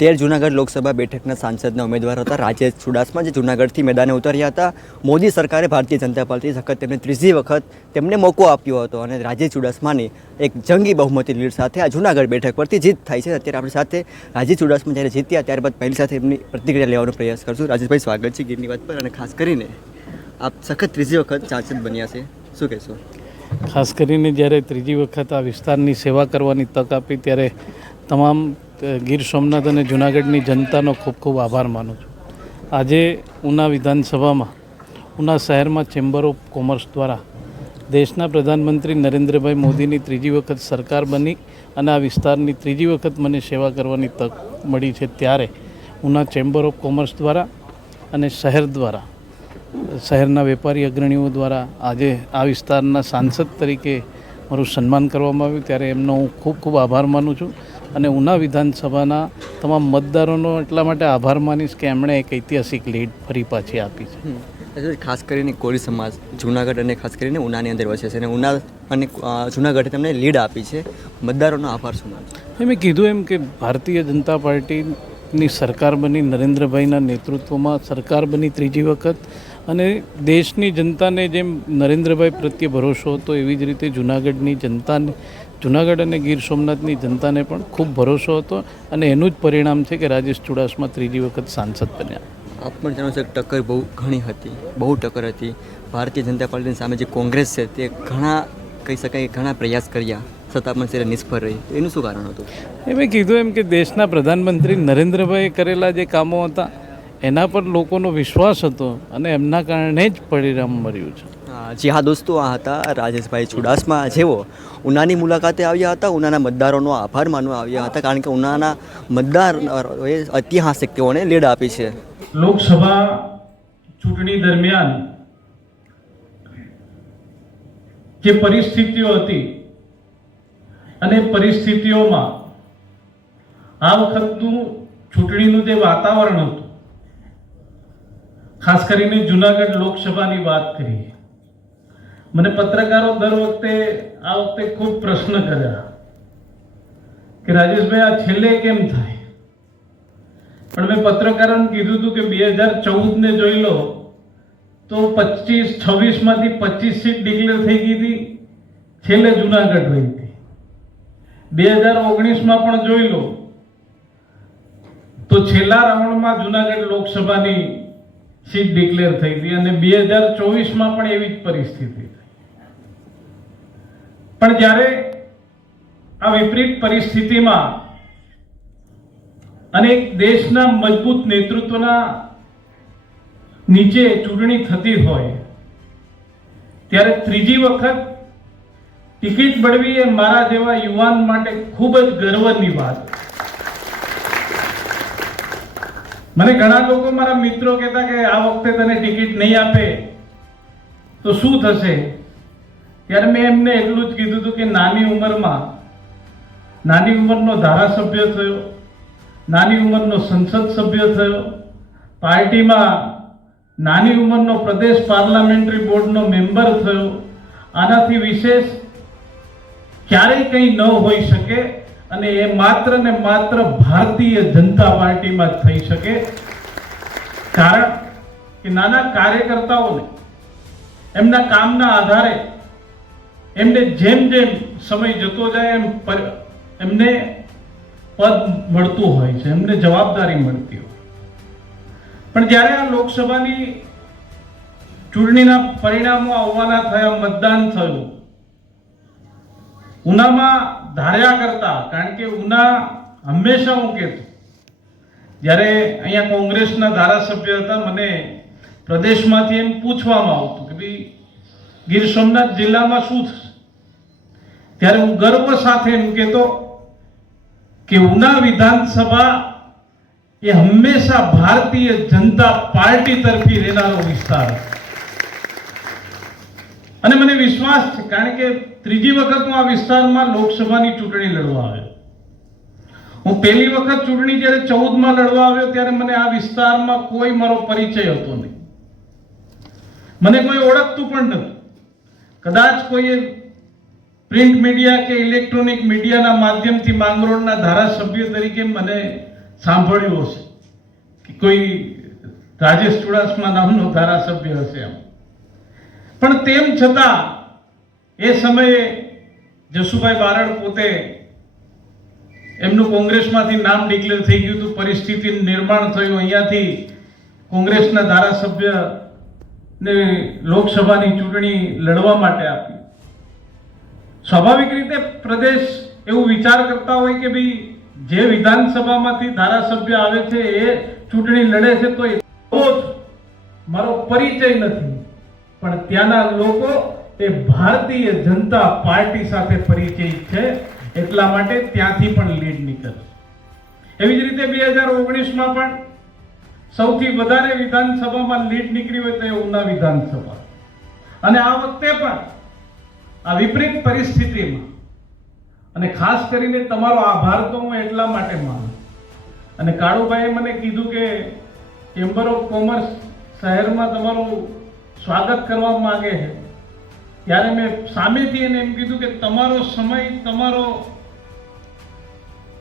તેર જૂનાગઢ લોકસભા બેઠકના સાંસદના ઉમેદવાર હતા. રાજેશ ચુડાસમા જે જૂનાગઢથી મેદાને ઉતર્યા હતા. મોદી સરકારે ભારતીય જનતા પાર્ટી સખત તેમને ત્રીજી વખત તેમને મોકો આપ્યો હતો અને રાજેશ ચુડાસમાની એક જંગી બહુમતી લીડ સાથે આ જૂનાગઢ બેઠક પરથી જીત થાય છે. અત્યારે આપણી સાથે રાજેશ ચુડાસમા જ્યારે જીત્યા ત્યારબાદ પહેલી સાથે એમની પ્રતિક્રિયા લેવાનો પ્રયાસ કરશું. રાજેશભાઈ, સ્વાગત છે ગીરની વાત પર અને ખાસ કરીને આપ સખત ત્રીજી વખત સાંસદ બન્યા છે. શું કહેશો? ખાસ કરીને જ્યારે ત્રીજી વખત આ વિસ્તારની સેવા કરવાની તક આપી, ત્યારે તમામ ગીર સોમનાથ અને જૂનાગઢની જનતાનો ખૂબ ખૂબ આભાર માનું છું. આજે ઉના વિધાનસભામાં, ઉના શહેરમાં ચેમ્બર ઓફ કોમર્સ દ્વારા દેશના પ્રધાનમંત્રી નરેન્દ્રભાઈ મોદીની ત્રીજી વખત સરકાર બની અને આ વિસ્તારની ત્રીજી વખત મને સેવા કરવાની તક મળી છે ત્યારે ઉના ચેમ્બર ઓફ કોમર્સ દ્વારા અને શહેર દ્વારા, શહેરના વેપારી અગ્રણીઓ દ્વારા આજે આ વિસ્તારના સાંસદ તરીકે મારું સન્માન કરવામાં આવ્યું. ત્યારે એમનો હું ખૂબ ખૂબ આભાર માનું છું. અને ઉના વિધાનસભાના તમામ મતદારોનો એટલા માટે આભાર માનીશ કે એમણે એક ઐતિહાસિક લીડ ફરી પાછી આપી છે. ખાસ કરીને કોળી સમાજ જૂનાગઢ અને ખાસ કરીને ઉનાની અંદર વસે છે અને ઉના અને જુનાગઢે તેમને લીડ આપી છે. મતદારોનો આભાર શું એ મેં કીધું એમ કે ભારતીય જનતા પાર્ટીની સરકાર બની નરેન્દ્રભાઈના નેતૃત્વમાં સરકાર બની ત્રીજી વખત. અને દેશની જનતાને જેમ નરેન્દ્રભાઈ પ્રત્યે ભરોસો હતો એવી જ રીતે જૂનાગઢની જનતાને જૂનાગઢ અને ગીર સોમનાથની જનતાને પણ ખૂબ ભરોસો હતો અને એનું જ પરિણામ છે કે રાજેશ ચુડાસમા ત્રીજી વખત સાંસદ બન્યા. આપ પણ જાણો છો ટક્કર બહુ ઘણી હતી બહુ ટક્કર હતી. ભારતીય જનતા પાર્ટીની સામે જે કોંગ્રેસ છે તે ઘણા કહી શકાય ઘણા પ્રયાસ કર્યા. છતાં પણ છે નિષ્ફળ રહી એનું શું કારણ હતું? એ મેં કીધું એમ કે દેશના પ્રધાનમંત્રી નરેન્દ્રભાઈએ કરેલા જે કામો હતા એના પર લોકોનો વિશ્વાસ હતો અને એમના કારણે જ પરિણામ મળ્યું છે. જી હા દોસ્તો આ હતા રાજેશભાઈ ચુડાસમા. જેઓ ઉનાની મુલાકાતે આવ્યા હતા ઉનાના મતદારોનો આભાર માનવા આવ્યા હતા કારણ કે ઉનાના મતદારોએ ઐતિહાસિક તેઓને લીડ આપી છે. લોકસભા ચૂંટણી દરમિયાન જે પરિસ્થિતિઓ હતી અને પરિસ્થિતિઓમાં આ વખતનું ચૂંટણીનું જે વાતાવરણ હતું ખાસ કરીને જુનાગઢ લોકસભાની વાત કરી. મને પત્રકારો દર વખતે, આ વખતે ખૂબ પ્રશ્ન કર્યા કે રાજેશભાઈ, આ છેલ્લે કેમ થાય? પણ મેં પત્રકારોને કીધું હતું કે બે હજાર ચૌદને જોઈ લો તો પચીસ છવ્વીસમાંથી પચીસ સીટ ડિક્લેર થઈ ગઈ હતી. છેલ્લે જુનાગઢ રહી હતી. બે હજાર ઓગણીસમાં પણ જોઈ લો તો છેલ્લા રાઉન્ડમાં જુનાગઢ લોકસભાની સીટ ડિક્લેર થઈ હતી અને બે હજાર ચોવીસમાં પણ એવી જ પરિસ્થિતિ પણ જ્યારે આ વિપરીત પરિસ્થિતિમાં અને દેશના મજબૂત નેતૃત્વના નીચે ચૂંટણી થતી હોય, ત્યારે ત્રીજી વખત ટિકિટ મળવી એ મારા જેવા યુવાન માટે ખૂબ જ ગર્વની વાત મને ઘણા લોકો મારા મિત્રો કહેતા કે આ વખતે તને ટિકિટ નહીં આપે. તો શું થશે? ત્યારે મેં એમને એટલું જ કીધું હતું કે નાની ઉંમરમાં, નાની ઉંમરનો ધારાસભ્ય થયો, નાની ઉંમરનો સંસદ સભ્ય થયો, પાર્ટીમાં નાની ઉંમરનો પ્રદેશ પાર્લામેન્ટરી બોર્ડનો મેમ્બર થયો. આનાથી વિશેષ ક્યારેય કંઈ ન હોઈ શકે. અને એ માત્ર ને માત્ર ભારતીય જનતા પાર્ટીમાં થઈ શકે. કારણ કે નાના કાર્યકર્તાઓને, એમના કામના આધારે, એમને જેમ જેમ સમય જતો જાય એમ એમને પદ મળતું હોય છે, એમને જવાબદારી મળતી હોય. પણ જ્યારે આ લોકસભાની ચૂંટણીના પરિણામો આવવાના થયા, મતદાન થયું, ઉનામાં ધાર્યા કરતા, કારણ કે ઉના હંમેશા હું કહેતો જ્યારે અહીંયા કોંગ્રેસના ધારાસભ્ય હતા, મને પ્રદેશમાંથી એમ પૂછવામાં આવતું કે ભાઈ, ગીર સોમનાથ જિલ્લામાં શું થશે ત્યારે હું ગર્વ સાથે એમ કહેતો કે ઉના વિધાનસભા એ હંમેશા ભારતીય જનતા પાર્ટી તરફી રહેનારો વિસ્તાર છે. અને મને વિશ્વાસ છે, કારણ કે ત્રીજી વખત હું આ વિસ્તારમાં લોકસભાની ચૂંટણી લડવા આવ્યો. હું પહેલી વખત ચૂંટણી જ્યારે ચૌદમાં લડવા આવ્યો, ત્યારે મને આ વિસ્તારમાં કોઈ મારો પરિચય હતો નહીં. મને કોઈ ઓળખતું પણ નથી. કદાચ કોઈએ પ્રિન્ટ મીડિયા કે ઇલેક્ટ્રોનિક મીડિયાના માધ્યમથી માંગરોળના ધારાસભ્ય તરીકે મને સાંભળ્યું હશે કે કોઈ રાજેશ ચુડાસમા નામનો ધારાસભ્ય હશે એમ પણ તેમ છતાં એ સમયે જસુભાઈ બારડ પોતે એમનું કોંગ્રેસમાંથી નામ ડિક્લેર થઈ ગયું હતું, પરિસ્થિતિ નિર્માણ થયું. અહીંયાથી કોંગ્રેસના ધારાસભ્ય ને લોકસભાની ચૂંટણી લડવા માટે આપી. સ્વાભાવિક રીતે પ્રદેશ એવું વિચાર કરતા હોય કે ભાઈ જે વિધાનસભામાંથી ધારાસભ્ય આવે છે, એ ચૂંટણી લડે છે, તો મારો પરિચય નથી. પણ ત્યાંના લોકો એ ભારતીય જનતા પાર્ટી સાથે પરિચય છે, એટલા માટે ત્યાંથી પણ લીડ નીકળશે એવી જ રીતે બે હજાર ઓગણીસમાં પણ સૌથી વધારે વિધાનસભામાં લીડ નીકળી હોય તો એ ઉના વિધાનસભા. અને આ વખતે પણ આ વિપરીત પરિસ્થિતિમાં અને ખાસ કરીને તમારો આભાર તો હું એટલા માટે માનું અને કાળુભાઈએ મને કીધું કે ચેમ્બર ઓફ કોમર્સ શહેરમાં તમારું સ્વાગત કરવા માંગે છે. ત્યારે મેં સામેથી એને એમ કીધું કે તમારો સમય, તમારો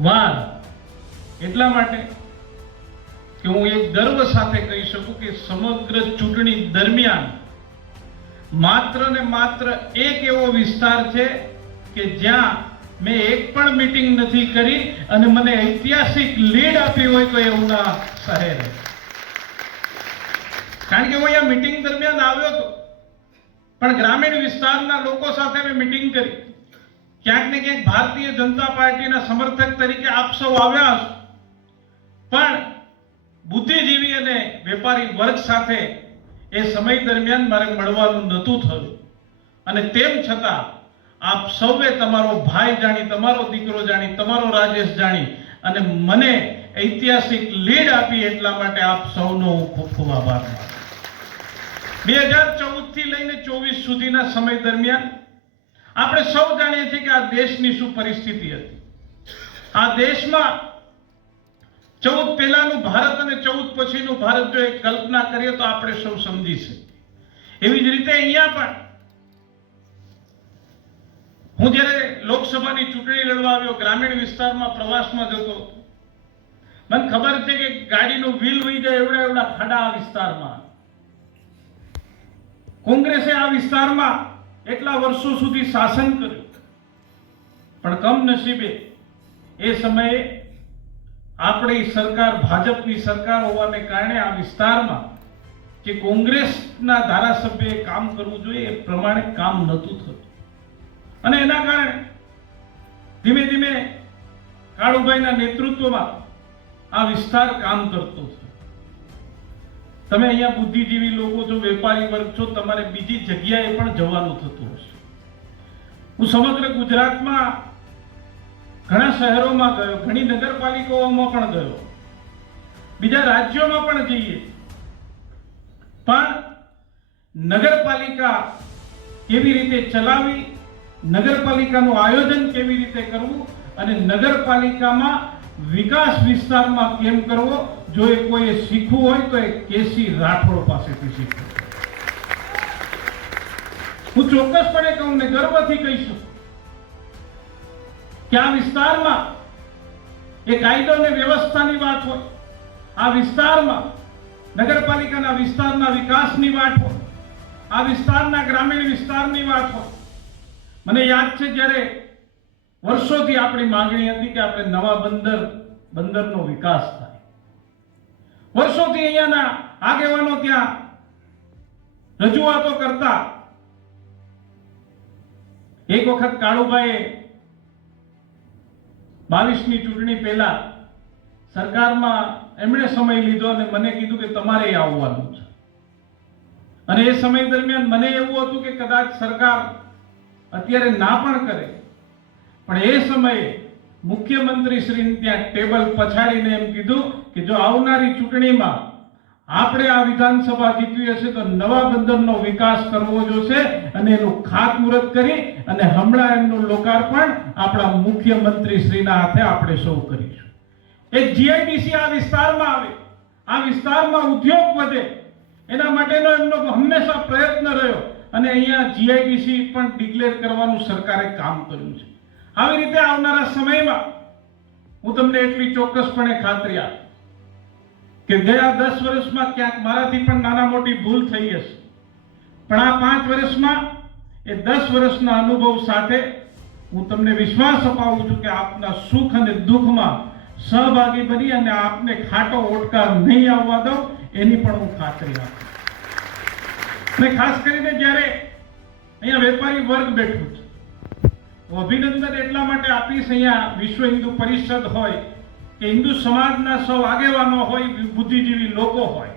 વાર એટલા માટે કે હું એ ગર્વ સાથે કહી શકું કે સમગ્ર ચૂંટણી દરમિયાન માત્ર ને માત્ર એક એવો વિસ્તાર છે કે જ્યાં મેં એક પણ મીટિંગ નથી કરી અને મને ઐતિહાસિક લીડ આપી હોય તો એ ઉના શહેર. કારણ કે હું અહીંયા મીટિંગ દરમિયાન આવ્યો હતો. પણ ગ્રામીણ વિસ્તારના લોકો સાથે મેં મીટિંગ કરી. ક્યાંક ને ક્યાંક ભારતીય જનતા પાર્ટીના સમર્થક તરીકે આપ સૌ આવ્યા હશો. પણ બુદ્ધિજીવી અને વેપારી વર્ગ સાથે એ સમય દરમિયાન મારે મળવાનું નહોતું થયું. અને તેમ છતાં આપ સૌએ તમારો ભાઈ જાણી, તમારો દીકરો જાણી, તમારો રાજેશ જાણી અને મને ઐતિહાસિક લીડ આપી એટલા માટે આપ સૌનો હું ખૂબ ખૂબ આભાર માનું બે હજાર ચૌદથી લઈને ચોવીસ સુધીના સમય દરમિયાન આપણે સૌ જાણીએ છીએ કે આ દેશની શું પરિસ્થિતિ હતી. આ દેશમાં ચૌદ પહેલાનું ભારત અને ચૌદ પછીનું ભારત જો એક કલ્પના કરીએ તો આપણે સૌ સમજી શકીએ. એવી જ રીતે અહીંયા પણ હું જ્યારે લોકસભાની ચૂંટણી લડવા આવ્યો, ગ્રામીણ વિસ્તારમાં પ્રવાસમાં જતો હતો, મને ખબર છે કે ગાડીનું વ્હીલ વહી જાય એવડા એવડા ખાડા વિસ્તારમાં. કોંગ્રેસે આ વિસ્તારમાં એટલા વર્ષો સુધી શાસન કર્યું. પણ કમનસીબે એ સમયે આપણી સરકાર, ભાજપની સરકાર હોવાને કારણે આ વિસ્તારમાં જે કોંગ્રેસના ધારાસભ્યએ કામ કરવું જોઈએ એ પ્રમાણે કામ નહોતું થતું. અને એના કારણે ધીમે ધીમે કાળુભાઈના નેતૃત્વમાં આ વિસ્તાર કામ કરતો થયો. તમે અહીંયા બુદ્ધિજીવી લોકો છો, વેપારી વર્ગ છો, તમારે બીજી જગ્યાએ પણ જવાનું થતું હશે. હું સમગ્ર ગુજરાતમાં ઘણા શહેરોમાં ગયો, ઘણી નગરપાલિકાઓમાં પણ ગયો. બીજા રાજ્યોમાં પણ જઈએ. પણ નગરપાલિકા કેવી રીતે ચલાવી, નગરપાલિકાનું આયોજન કેવી રીતે કરવું અને નગરપાલિકામાં વિકાસ વિસ્તારમાં કેમ કરવો જો એ કોઈએ શીખવું હોય તો એ કેસી રાઠોડ પાસેથી શીખવું હું ચોક્કસપણે કહું ને ગર્વથી કહીશું કે આ વિસ્તારમાં એ કાયદો અને વ્યવસ્થાની વાત હોય. આ વિસ્તારમાં, નગરપાલિકાના વિસ્તારના વિકાસની વાત હોય. આ વિસ્તારના ગ્રામીણ વિસ્તારની વાત હોય. મને યાદ છે જ્યારે વર્ષોથી આપણી માંગણી હતી કે આપણે નવા બંદર, બંદરનો વિકાસ થાય. વર્ષોથી અહીંયાના આગેવાનો ત્યાં રજૂઆતો કરતા. એક વખત કાળુભાઈએ બાવીસની ચૂંટણી પહેલા સરકારમાં એમણે સમય લીધો અને મને કીધું કે તમારે આવવાનું છે. અને એ સમય દરમિયાન મને એવું હતું કે કદાચ સરકાર અત્યારે ના પણ કરે. પણ એ સમયે મુખ્યમંત્રી શ્રી ત્યાં ટેબલ પછાડીને એમ કીધું કે જો આવનારી ચૂંટણીમાં આપણે આ વિધાનસભા જીતવી હશે તો નવા બંદરનો વિકાસ કરવો જોશે અને એનું ખાતમુહૂર્ત કરી અને હમણાં એમનું લોકાર્પણ આપણા મુખ્યમંત્રી શ્રીના હાથે આપણે સૌ કરીશું. એ જીઆઈડીસી આ વિસ્તારમાં આવે. આ વિસ્તારમાં ઉદ્યોગ વધે. એના માટેનો એમનો હંમેશા પ્રયત્ન રહ્યો અને અહીંયા જીઆઈડીસી પણ ડિક્લેર કરવાનું સરકારે કામ કર્યું છે. આવી રીતે આવનારા સમયમાં હું તમને એટલી ચોક્કસપણે ખાતરી આપ કે ગયા દસ વર્ષમાં ક્યાંક મારાથી પણ નાના મોટી ભૂલ થઈ હશે. પણ આ પાંચ વર્ષમાં, એ દસ વર્ષના અનુભવ સાથે હું તમને વિશ્વાસ અપાવું છું કે આપના સુખ અને દુઃખમાં સહભાગી બની અને આપને ખાટો ઓટકાર નહીં આવવા દઉં, એની પણ હું ખાતરી આપું. અને ખાસ કરીને જ્યારે અહીંયા વેપારી વર્ગ બેઠું છે અભિનંદન એટલા માટે આપીશ અહીંયા વિશ્વ હિન્દુ પરિષદ હોય કે હિન્દુ સમાજના સૌ આગેવાનો હોય બુદ્ધિજીવી લોકો હોય,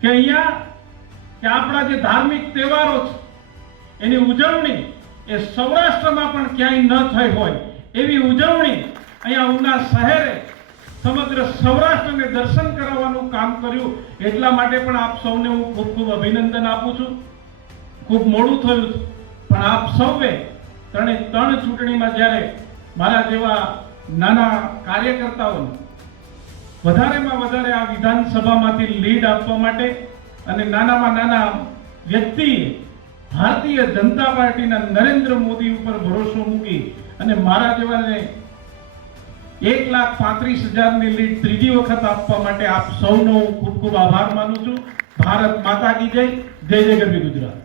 કે અહીંયા કે આપણા જે ધાર્મિક તહેવારો છે, એની ઉજવણી એ સૌરાષ્ટ્રમાં પણ ક્યાંય ન થઈ હોય, એવી ઉજવણી અહીંયા ઉના શહેરે સમગ્ર સૌરાષ્ટ્રને દર્શન કરાવવાનું કામ કર્યું. એટલા માટે પણ આપ સૌને હું ખૂબ ખૂબ અભિનંદન આપું છું. ખૂબ મોડું થયું પણ આપ સૌએ ત્રણે ત્રણ ચૂંટણીમાં જ્યારે મારા જેવા નાના કાર્યકર્તાઓને વધારેમાં વધારે આ વિધાનસભામાંથી લીડ આપવા માટે અને નાનામાં નાના વ્યક્તિએ ભારતીય જનતા પાર્ટીના નરેન્દ્ર મોદી ઉપર ભરોસો મૂકી અને મારા જેવાને એક લાખ પાંત્રીસ હજારની લીડ ત્રીજી વખત આપવા માટે આપ સૌનો હું ખૂબ ખૂબ આભાર માનું છું. ભારત માતા કી જય. જય જય ગરવી ગુજરાત.